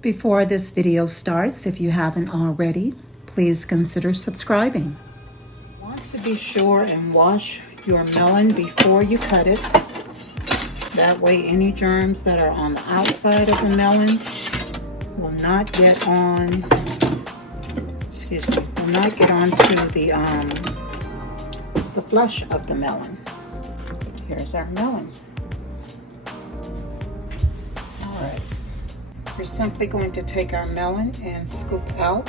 Before this video starts, if you haven't already, please consider subscribing. Want to be sure and wash your melon before you cut it. That way any germs that are on the outside of the melon will not get on, will not get onto the flesh of the melon. Here's our melon. All right. We're simply going to take our melon and scoop out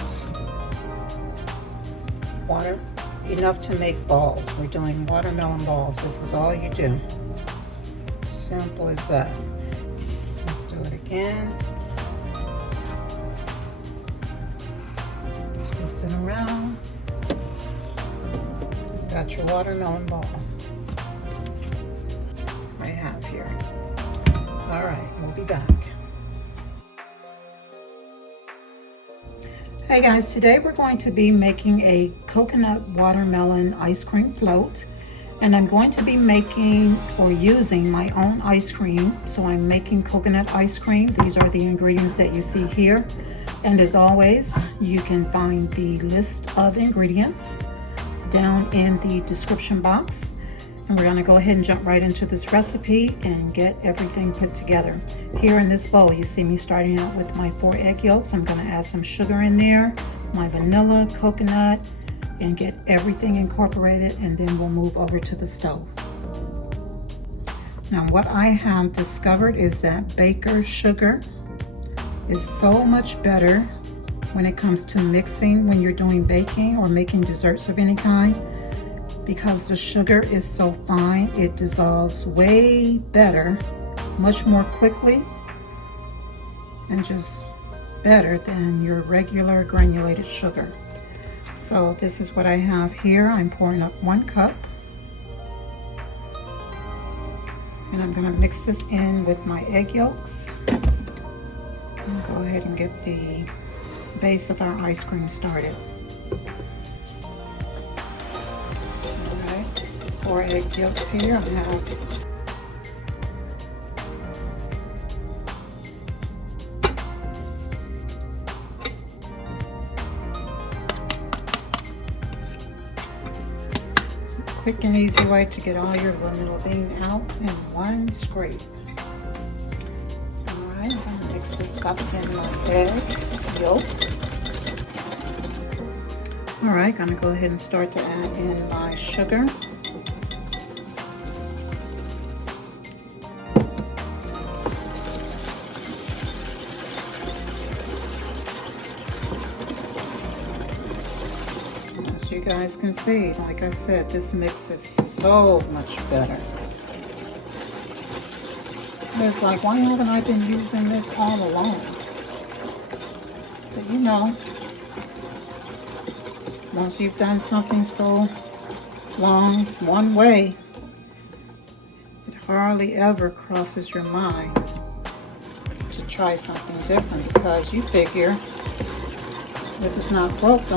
water enough to make balls. We're doing watermelon balls. This is all you do. Simple as that. Let's do it again. Twist it around. Got your watermelon ball. I have here. All right, we'll be back. Hey guys, today we're going to be making a coconut watermelon ice cream float, and I'm going to be making or using my own ice cream. So I'm making coconut ice cream. These are the ingredients that you see here, and as always you can find the list of ingredients down in the description box. And we're going to go ahead and jump right into this recipe and get everything put together. Here in this bowl, you see me starting out with my 4 egg yolks. I'm going to add some sugar in there, my vanilla, coconut, and get everything incorporated, and then we'll move over to the stove. Now what I have discovered is that baker's sugar is so much better when it comes to mixing when you're doing baking or making desserts of any kind. Because the sugar is so fine, it dissolves way better, much more quickly, and just better than your regular granulated sugar. So this is what I have here. I'm pouring up 1 cup. And I'm gonna mix this in with my egg yolks. And go ahead and get the base of our ice cream started. 4 egg yolks here. I have quick and easy way to get all your vanilla bean out in 1 scrape. Alright, I'm going to mix this up in my egg yolk. Alright, going to go ahead and start to add in my sugar. You guys can see, like I said, this mix is so much better. It's like, why haven't I been using this all along? But you know, once you've done something so long one way, it hardly ever crosses your mind to try something different, because you figure if it's not broke,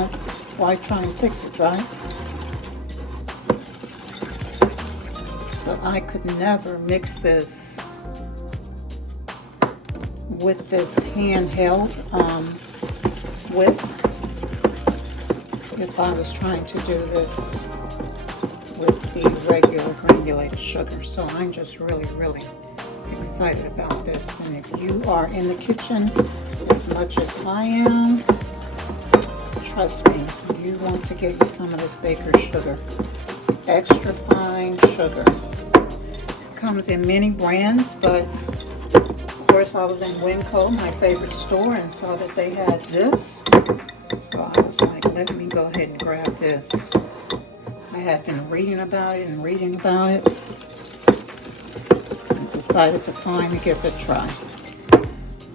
why try and fix it, right? But I could never mix this with this handheld whisk if I was trying to do this with the regular granulated sugar. So I'm just really excited about this. And if you are in the kitchen as much as I am, trust me, you want to get you some of this baker's sugar. Extra fine sugar. It comes in many brands, but of course I was in Winco, my favorite store, and saw that they had this. So I was like, let me go ahead and grab this. I had been reading about it and decided to finally give it a try.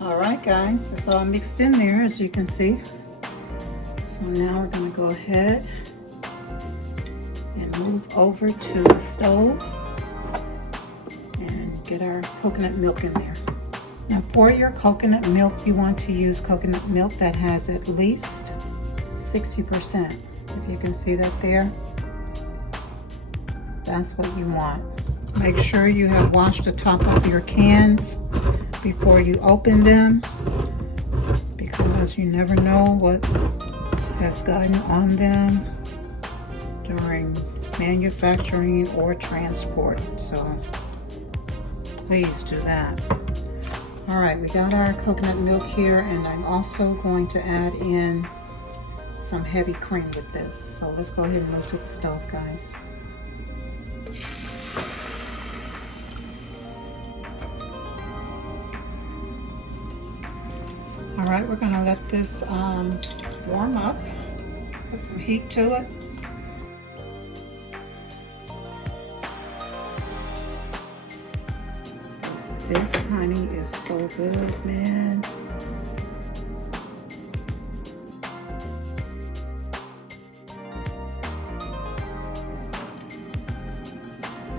Alright guys, it's all mixed in there, as you can see. So now we're going to go ahead and move over to the stove and get our coconut milk in there. Now for your coconut milk, you want to use coconut milk that has at least 60%. If you can see that there, that's what you want. Make sure you have washed the top of your cans before you open them. because you never know what has gotten on them during manufacturing or transport. So please do that. All right, we got our coconut milk here, and I'm also going to add in some heavy cream with this. So let's go ahead and move to the stove, guys. All right, we're gonna let this warm up, put some heat to it. This honey is so good, man.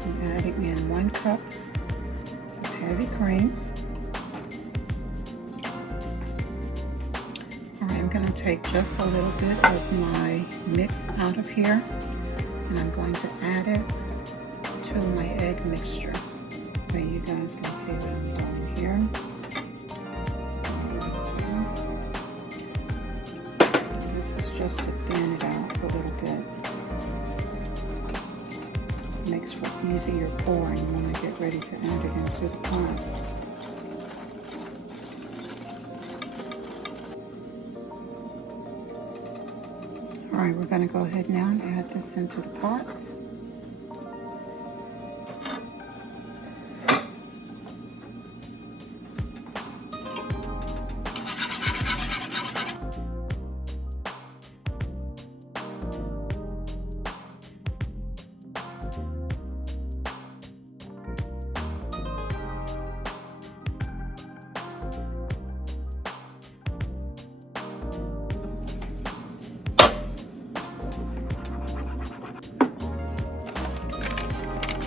I'm adding in 1 cup of heavy cream. All right, I'm going to take just a little bit of my mix out of here, and I'm going to add it to my egg mixture. So you guys can see what I'm doing here. This is just to thin it out a little bit. It makes for easier pouring when I get ready to add it into the pot. All right, we're going to go ahead now and add this into the pot.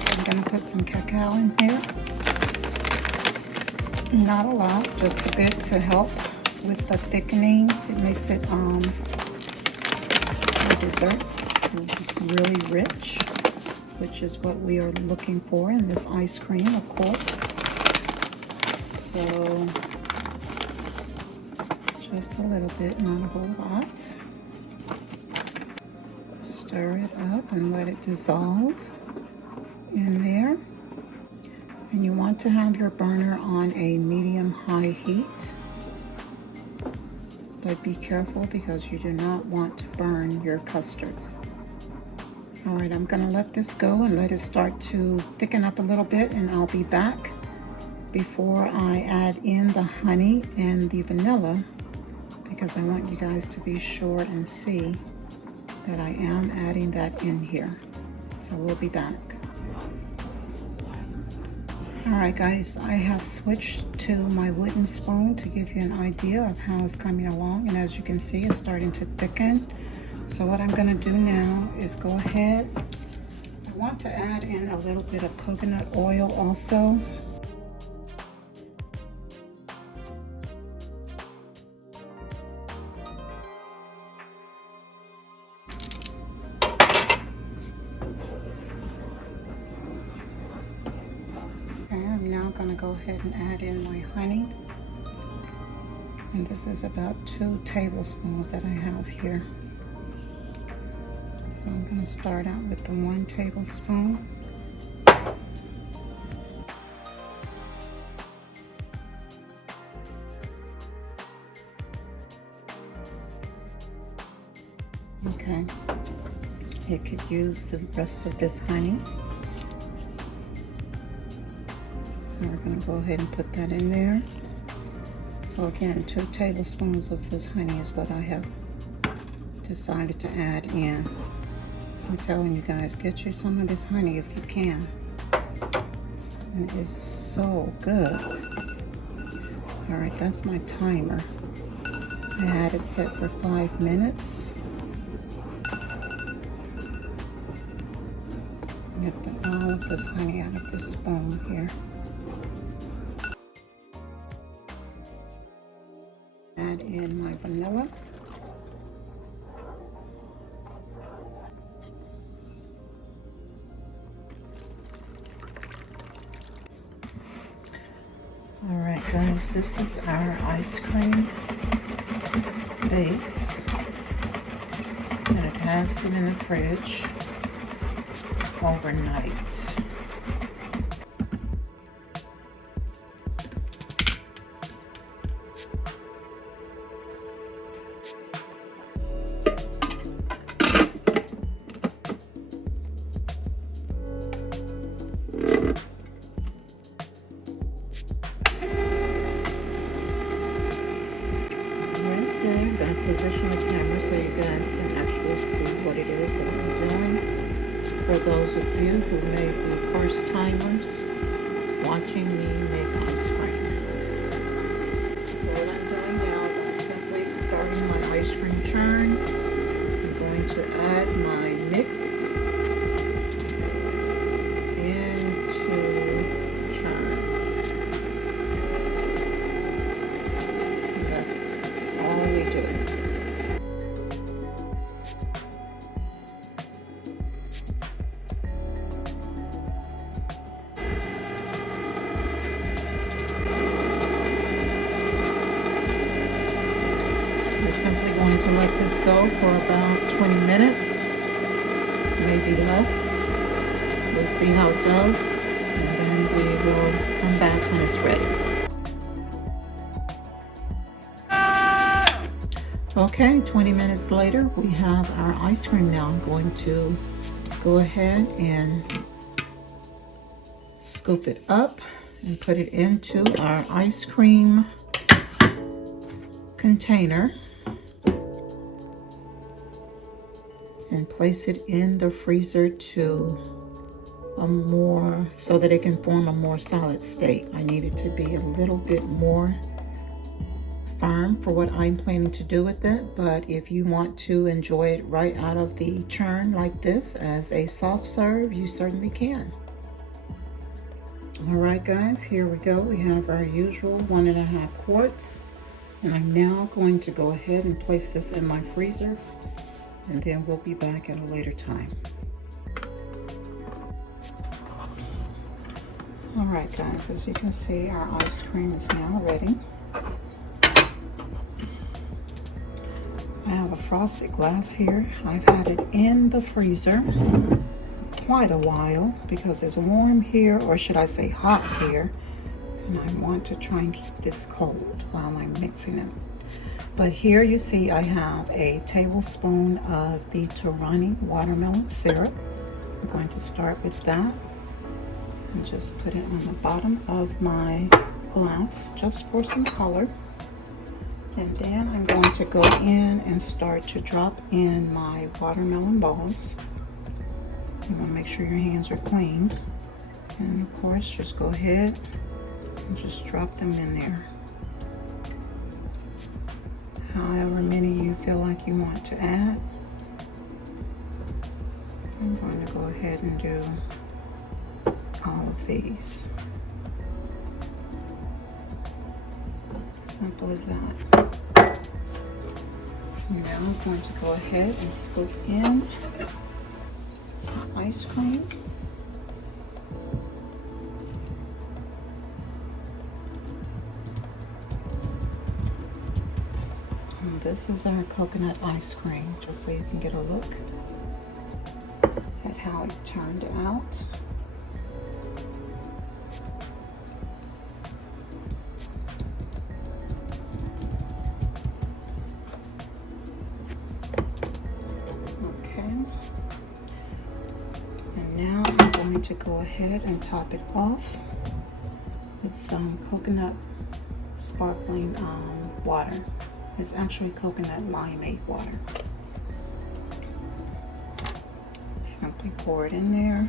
I'm going to put some cacao in here. Not a lot, just a bit to help with the thickening. It makes it the desserts really rich, which is what we are looking for in this ice cream, of course. So just a little bit, not a whole lot. Stir it up and let it dissolve in there. And you want to have your burner on a medium-high heat, but be careful because you do not want to burn your custard. All right, I'm gonna let this go and let it start to thicken up a little bit, and I'll be back before I add in the honey and the vanilla, because I want you guys to be sure and see that I am adding that in here. So we'll be back. All right, guys, I have switched to my wooden spoon to give you an idea of how it's coming along, and as you can see, it's starting to thicken. So what I'm gonna do now is go ahead. I want to add in a little bit of coconut oil also. I'm now going to go ahead and add in my honey, and this is about 2 tablespoons that I have here. So I'm going to start out with the 1 tablespoon. Okay, you could use the rest of this honey. We're going to go ahead and put that in there. So again, 2 tablespoons of this honey is what I have decided to add in. I'm telling you guys, get you some of this honey if you can. And it is so good. All right, that's my timer. I had it set for 5 minutes. Get all of this honey out of this spoon here. Add in my vanilla. All right, guys, this is our ice cream. base, and it has been in the fridge overnight. I'm going to position the camera so you guys can actually see what it is that I'm doing. For those of you who may be first timers watching me make ice cream. So what I'm doing now is I'm simply starting my ice cream churn. I'm going to add my mix into churn. That's all we do. We're simply going to let this go for about 20 minutes, maybe less. We'll see how it does, and then we will come back when it's ready. Okay, 20 minutes later, we have our ice cream now. I'm going to go ahead and scoop it up and put it into our ice cream container and place it in the freezer to so that it can form a more solid state. I need it to be a little bit more firm for what I'm planning to do with it, but if you want to enjoy it right out of the churn like this as a soft serve, you certainly can. All right guys, here we go. We have our usual 1.5 quarts, and I'm now going to go ahead and place this in my freezer, and then we'll be back at a later time. All right guys, as you can see, our ice cream is now ready. I have a frosted glass here. I've had it in the freezer quite a while because it's warm here, or should I say hot here, and I want to try and keep this cold while I'm mixing it. But here you see I have a tablespoon of the Torani Watermelon Syrup. I'm going to start with that and just put it on the bottom of my glass just for some color. And then I'm going to go in and start to drop in my watermelon balls. You want to make sure your hands are clean. And of course, just go ahead and just drop them in there. However many you feel like you want to add. I'm going to go ahead and do all of these. Simple as that. Now I'm going to go ahead and scoop in some ice cream. And this is our coconut ice cream, just so you can get a look at how it turned out. Now I'm going to go ahead and top it off with some coconut sparkling water. It's actually coconut limeade water. Simply pour it in there.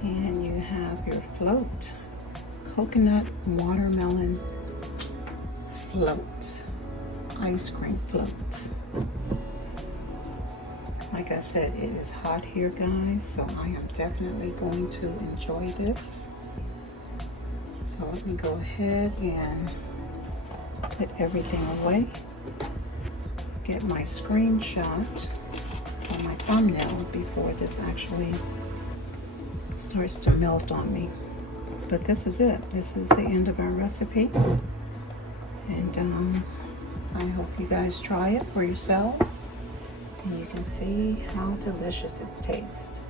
And you have your float, coconut watermelon float, ice cream float. Like I said, it is hot here, guys, so I am definitely going to enjoy this. So let me go ahead and put everything away. Get my screenshot on my thumbnail before this actually starts to melt on me. But this is it. This is the end of our recipe. And I hope you guys try it for yourselves and you can see how delicious it tastes.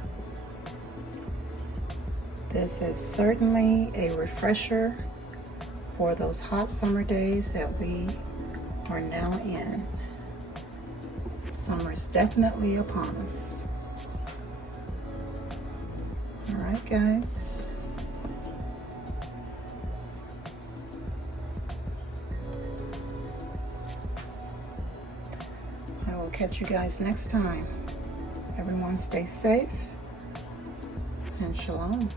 This is certainly a refresher for those hot summer days that we are now in. Summer is definitely upon us. All right, guys. I will catch you guys next time. Everyone stay safe and shalom.